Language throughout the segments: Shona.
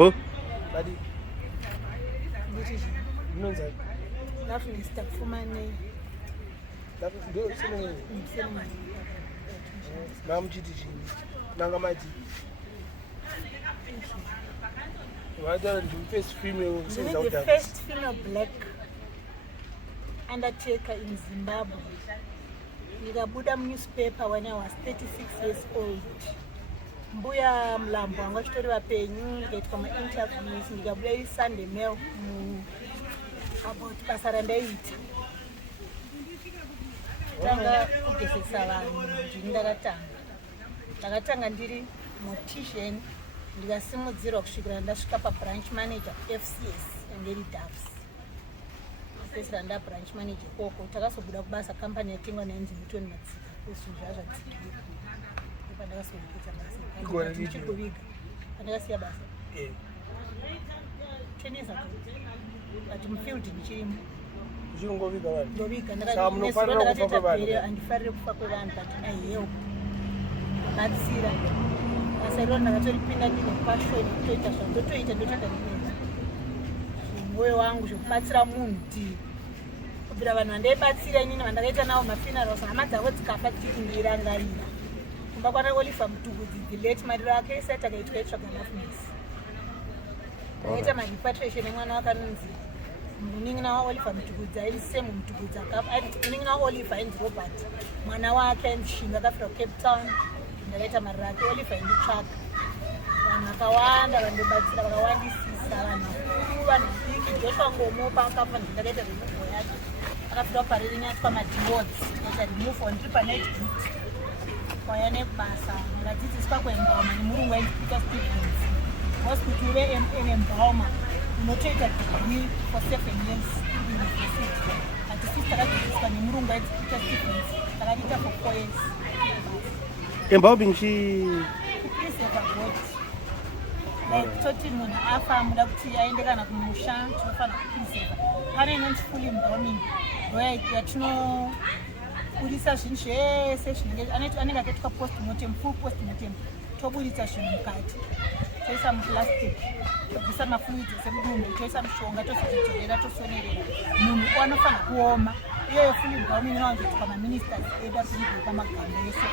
Bo? Badi. Unonza. Loveness Tapfumaneyi. Ndo sene. Mamuchiti chini. Nanga maji. The first female the first female black Undertaker in Zimbabwe. Nikabuda newspaper when I was 36 years old. Mbuya mlambo anga chitori vapenyu ndikaitwa ma-interviews ndikabuda Sunday Mail about basa randaita. Tanga kugezesa vanhu ndini ndakatanga ndiri mortician ndikasimudzirwa kusvikira ndasvika pabranch manager FCS engeri Dubs. Kupedzisira branch manager koko takazobuda kubasa company yatengwa nainzi Nito matsika zvinhu zvazvadzikira pandakazoita basa ndichigoviga pandakasiya basa 10 years ago but mufield ndichirimo ndoviga ndakatoita bhere handifariri kufa kwevanhu but aihelp batsira basa iroro ndakatoripinda ndine passion kutoita zvandotoita ndotoita ndineza mwoyo wangu zvekubatsira munhu kuti kubvira vanhu vandaibatsira inini vandakaita navo mafunerals hama dzavo dzikafa dzichikundirangarira kumba kwana Oliver Mutugudzi the late mariro ake isati akaitwa itsvaga Loveness. Akaita marepatriation emwana wakanonzi munin'ina waOliver Mutugudzi ainzi Sam Mutugudzi munin'ina waOliver ainzi Robert mwana wake ainzi Shinga akafira kuCape Town. Ndakaita mariro ake Oliver inditsvaga vanhu vakawanda vandobatsira vakawandisisa vanhu vakuru vanhu vadiki Joshua Ngomopa akafa ndakaita removal yake akafira pariri nyatwa maDwards akaita remove on triple night beat kwaya nebasa ndikadzidziswa kweMbauma nemurungu ainzi Peter Stevens hospital uve Mbauma unotoita degree for 7 years university but sisi takadzidziswa nemurungu ainzi Peter Stevens takadiita for 4 years. Embauming she kupreserva god toti munhu afa muda kuti aende kana kumusha tinofanira kupreserva. Pane inonzi full embalming yatinobudisa zvinhu zvese zvinenge anenge akaitwa postmortem full postmortem tobudisa zvinhu mukati toisa muplastic tobvisa mafluids esemudumbu toisa mushonga tozvidzorera tosonerera munhu anofanira kuoma. Iyoyo full embalming inowanzoitwa maministers edu asiripo pamagamba ese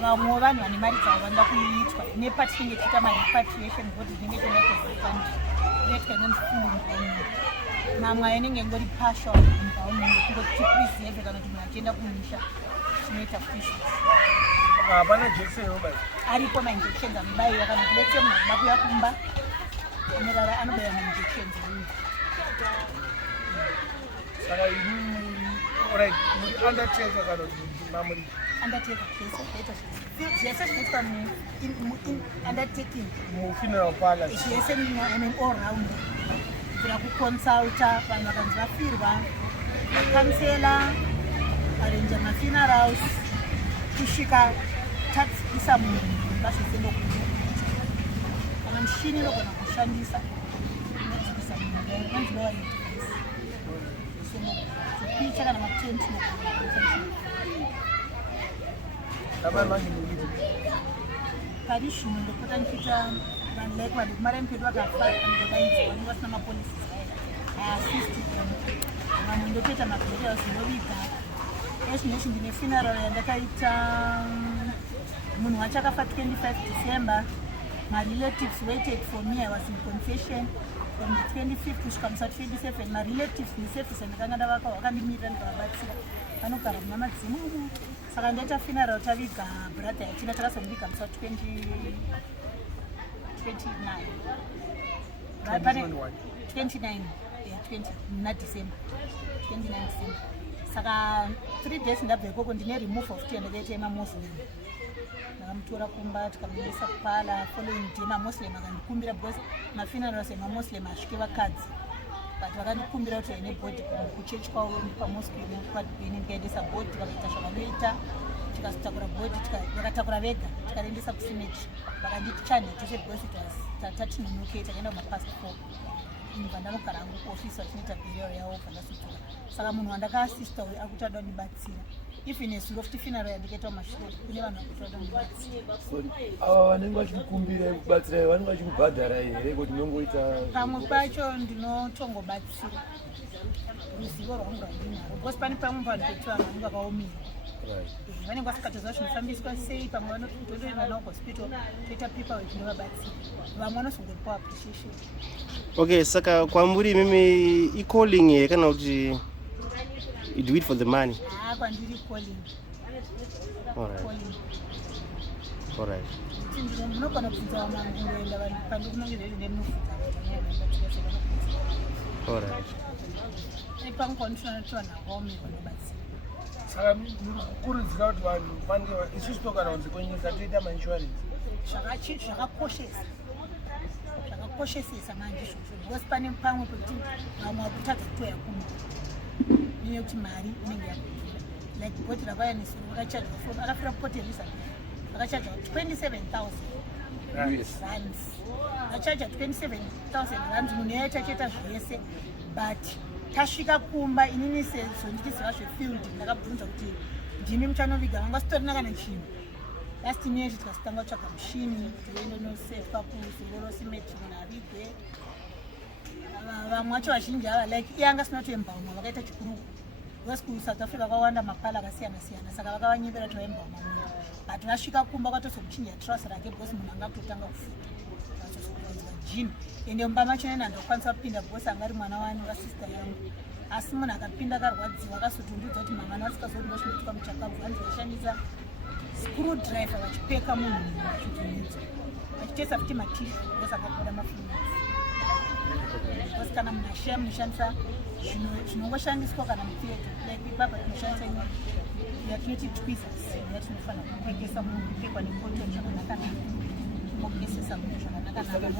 vamwe vanhu vane mari dzavo vanoda kuiitwa nepati tinenge tiita marepatriation kuti tinenge toda kuzofandi inoitwa inonzi full embalming. Mamwe ainenge ingori partial embalming kungoti tipreserve kana kuti munhu achienda kumusha tinoita fishes. Hapana jection yobaira. Aripo mainjections anobayiwa kana kuletse munhu akuda kuya kumba anorara anobaiwa mainjections ringi. Saka alright, Undertaker kana kuti mamuri. Undertaker zvese zvinoitwa undertaking funeral parlor zvese all round kubvira kuconsulta vanhu vakanzi vafirwa vakansela varenja mafunerals kusvika tadziisa munhu zvese ndokuita kana mushini inogona kushandisa inodzikisa munhu inonzi lower kupicha kana matent pari zvino ndopota ndichiita vanhu like vadekumarempedu vakafa ndodainzwa vanenge vasina mapolisi aasisti vamwe ndotoita maburials ndoviga ezvinezvi ndine funeral yandakaita munhu wacho akafa 25 December. My relatives waited for me. I was in confession from the 25th kusvika musa 27. My relatives neservice andakanga ndavaka vakandimirira ndikavabatsira vanogara muna madzimamo saka ndaita funeral taviga brother yatina takazomuviga musa 29 muna December 29 December. Saka 3 days ndabva ikoko ndine remove of tea ndakaita emamuslim ndakamutora kumba tikamuisa kupala following day mamuslim akandikumbira because mafunerals emamuslim asvike vakadzi but vakandikumbira kuti aine body kuchechi kwavo pamosque kwadini ndikaendesa body vakaita zvavanoita tikazotakura body vakatakura vega tikaendesa kucemetery vakanditi chani teshe because tatinonoke takaenda kumapassport inibva ndanogara hangu kuofisi vachinoita burial yavo pandasutura saka munhu wandakaasista uyu akuti ada kundibatsira even nesuro futi finaro yandikaita mumashure kune vanhu vakutoda mubatsira ava vanenge vachikukumbira kubatsirai vanenge vachikubhadhara here kuti unongoita pamwe pacho ndinotongobatsira ruzivo rwangu rwandinaro because pane pamwe vanhu pekuti vanhu vanenge vakaomira vanenge vasikatoziva zvinofambiswa sei pamwe vanotoenda navo hospital toita paper wekinovabatsira vamwe vanosongopiwa appreciation. Okay, saka kwamuri mimi i-calling here kana kuti you do it for the money? Kwandiri calling. Alright. Munogona kubvunza vamwe kungoenda vanhu pandikunonge nemufuta. Alright. Pamukonitonatoa nahome vanobatsira. Saka kukurudzira kuti vanhu vange isusu togara kunze kwenyika toita mainsurance. Zvakakoshesesa manje izvozvo because pane pamwe pekuti vamwe vakutadza kutoya kumwe nenyaya yekuti mari inenge yakudhura like bhoti rakauya nesoro vakachajwa from akafira kuport elizabeth vakachajwa 27,000 rands vachaja 27,000 rands munhu yaitacheta zvese but tasvika kumba inini sezvo ndichiziva zvefield ndakabvunza kuti ndimi muchanoviga vanga sitorina kana chinhu last year tikasitanga kutsvaga mushini tiende nosefa kuzororo simetri navigwe vamwe vacho vazhinji ava like iyanga sina kutoemba umwe vakaita chikuru because kuSouth Africa kwawanda mapala akasiyana siyana saka vakavanyepera toemba umwe but vasvika kumba kwatozomuchinja trust rake because munhu anga kutotanga kufuta vazozokudzwa jini ende mumba macho nena ndokwanisa kupinda because anga ari mwana wani wasista yangu asi munhu akapinda akarwadziwa akazotondudza kuti mangana vasikazoti ndosvinoitwa muchakabvu vanzi vashandisa screwdriver vachipeka munhu vachivhunidza vachitesa futi matishu ndosakakoda mafluids because kana munhu asheya munoshandisa zvinongoshandiswa kana mutheatre like ipapa tinoshandisa yatinoti tweezers yatinofanira kupekesa munhu kupekwa nekoton zvakanaka kugesesa munhu zvakanaka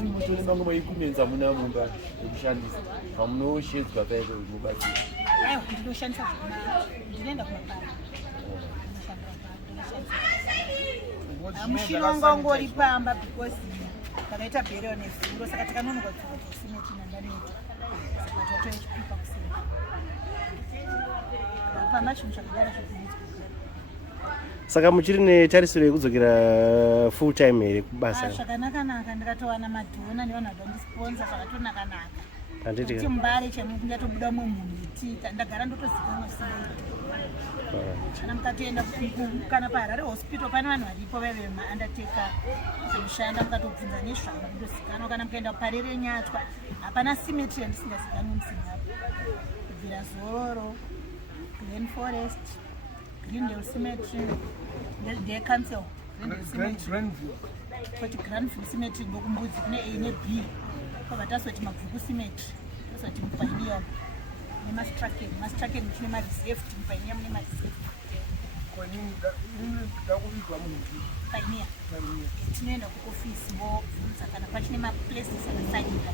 mangu maikumenza muna mumba yekushandisa pamunoshedzwa paiko mubatsira aiwa ndinoshandisa zvakanaka ndinoenda kumapara mushini wangu wangori pamba because takaita bheriyo nezuro saka tikanonoka kutsoka tosimeti nandaneta saka tatoechipipa kusema pamba chinhu chakadara zvokuidzwa saka muchiri netarisiro yekudzokera full time here kubasa zvakanaka ndikatowana madhona nevanhu vadandisponsa zvakatonaka kuti mbare chemundatobuda mumwe munhu itika ndagara ndotozikanwa sei kana mukatoenda kana paharare hospital pane vanhu varipo vaive maundertaker zvemushanda mukatobvunza nezvavo kutozikanwa kana mukaenda parere nyatwa hapana symmetry yandisingazikanwi muzimbabwe kubvira zororo green forest greendale symmetry ndeye council kuti grandview symmetry ndokumbudzi kune a neb kwabva tasoti mabvuku symmetry tasoti mupainium nemastraken muchine mareserve mupainiya mune mareserve painia tinoenda kuofisi vobvunza kana pachine maplaces akasaidika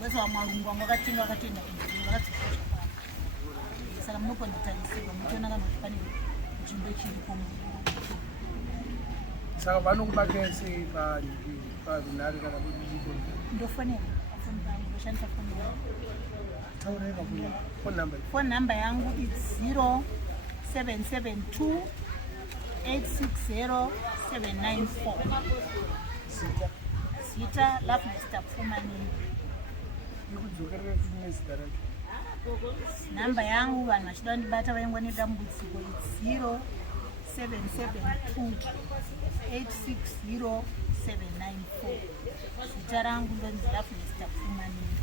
vese vamwe varungu vanga vakatenga vakatoenda kunzvimbo vakadzika zvakawanda saka munogona kutarisirwa muchiona kana kuti pane nzvimbo ichiripo saka vanokubatai sei parunhare kana ndofonera ndoshandisa foni yangu taureka phone number yangu is 0772 860 794 zita Loveness Tapfumaneyi ikudzokerere kune zita racho namba yangu vanhu vachida ndibata vaingwa nedambudziko is 0772 860 794 zita rangu ndonzi Loveness Tapfumaneyi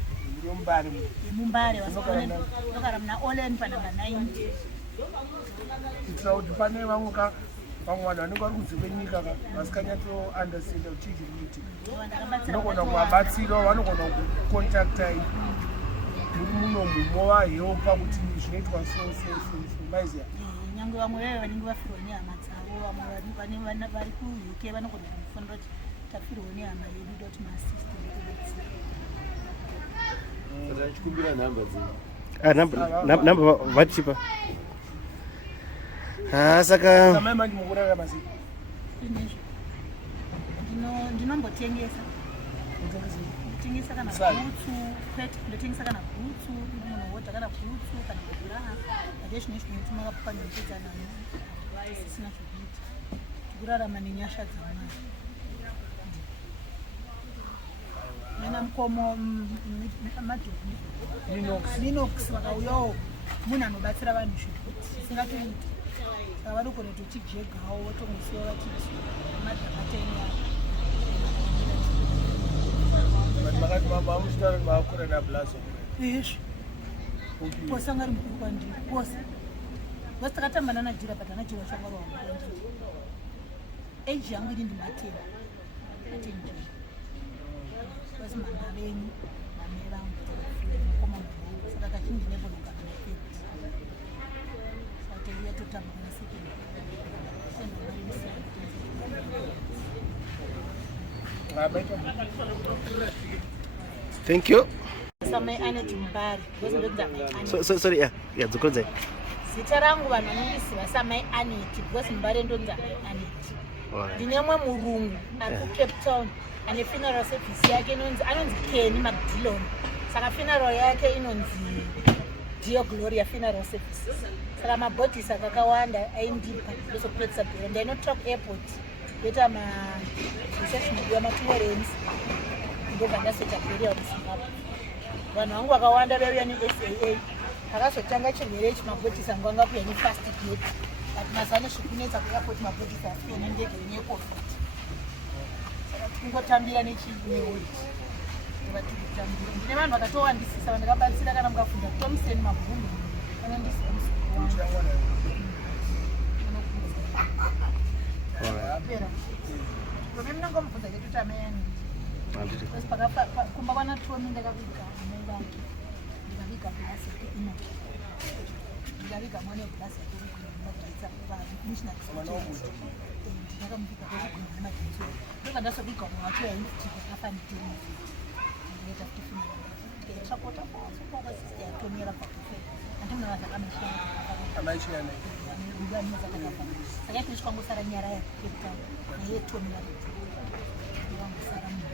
yemumbare vasokara muna olen panamba 90 kuitira kuti pane vamwe vanhu vanenge vari kunze kwenyika vasikanyatsounderstanda kuti chii chiri kuitika vanogona kuvabatsira vanogona kukontaktai muri munomu movahelpa kuti zvinoitwa maiziya nyange vamwe vaive vanenge vafirwa nehama dzavo vamwe vari kuuk vanogona kufonera kuti tafirwa nehama yedu doti masista kubatsira achikumbira nhamba namba vatichipa saka mai manje mukurarama sei ndinombotengesa kutengesa kana bhutsu kwete kundotengesa kana bhutsu munhu wodha kana bhutsu kana bhura adezvino zvinoiti makapwanyirikidzana sisina zvokuita tikurarama nenyasha dzamwari nana mukomo madhoni Minox vakauyawo munhu anobatsira vanhu zvekuti zvisingatoiti saka vanogona tochijegawo votongosiwa vatiti madhamateni makati mamuchitaura kuti maakura nablazo izvi posa ngari mukuru kwandiri posa vose takatambana najira but anajira shangari wangu kwandiri age yangu ini ndimateni atenjiri vose mhanda venyu mame vangu mukoma mwangu saka kachinji nebonogana nefeti saka teiuya totamba nasekeni Thank you. Samai Annette Mbari. Sorry, yeah, Zukoze. Zita rangu vanhu vanondisiva Samai Annette because Mbari ndonzi Annette. Ndine mwe murungu ari kuCape Town ane funeral service yake anonzi Kenny Magdilon. Saka funeral yake inonzi Dear Gloria funeral service. Saka mabhodhisi akakawanda aindipa ndozopedzisa bhero ndainotrack airport yoita reception yamatumorens ndobva ndasota bhero muZimbabwe. Vanhu vangu vakawanda vauya neSAA akazotanga chirwere chimabhodhisi angu anga kuya nefast gate but mazano zvikunetsa kuairport mabhodhisi afika nendege necovid saka tikungotambira nechineod vatitambira ndine vanhu vakatowandisisa vandakabatsira kana mukafunda Thompson mabhumbu anondisiva musukuru wangu apera kome munangomubvunza ketutamayani kumba kwana Tomi ndakaviga amai vake ndikaviga glasi yake ino ndikaviga mwana weglasi yake ndikudzaisa missionary ndakamuviga kwezvigwina nemagetsi ndoka ndasoviga umwe wacho yainditika Gaffa nditeni ndikaita kuti funa ndikaitsvakota kwasista yatomera pakufe andimuna vazvakameshaaamaishiyana saka yakuiswa ngosara nyara yakekutanga naye Tomi yake wangosara munhu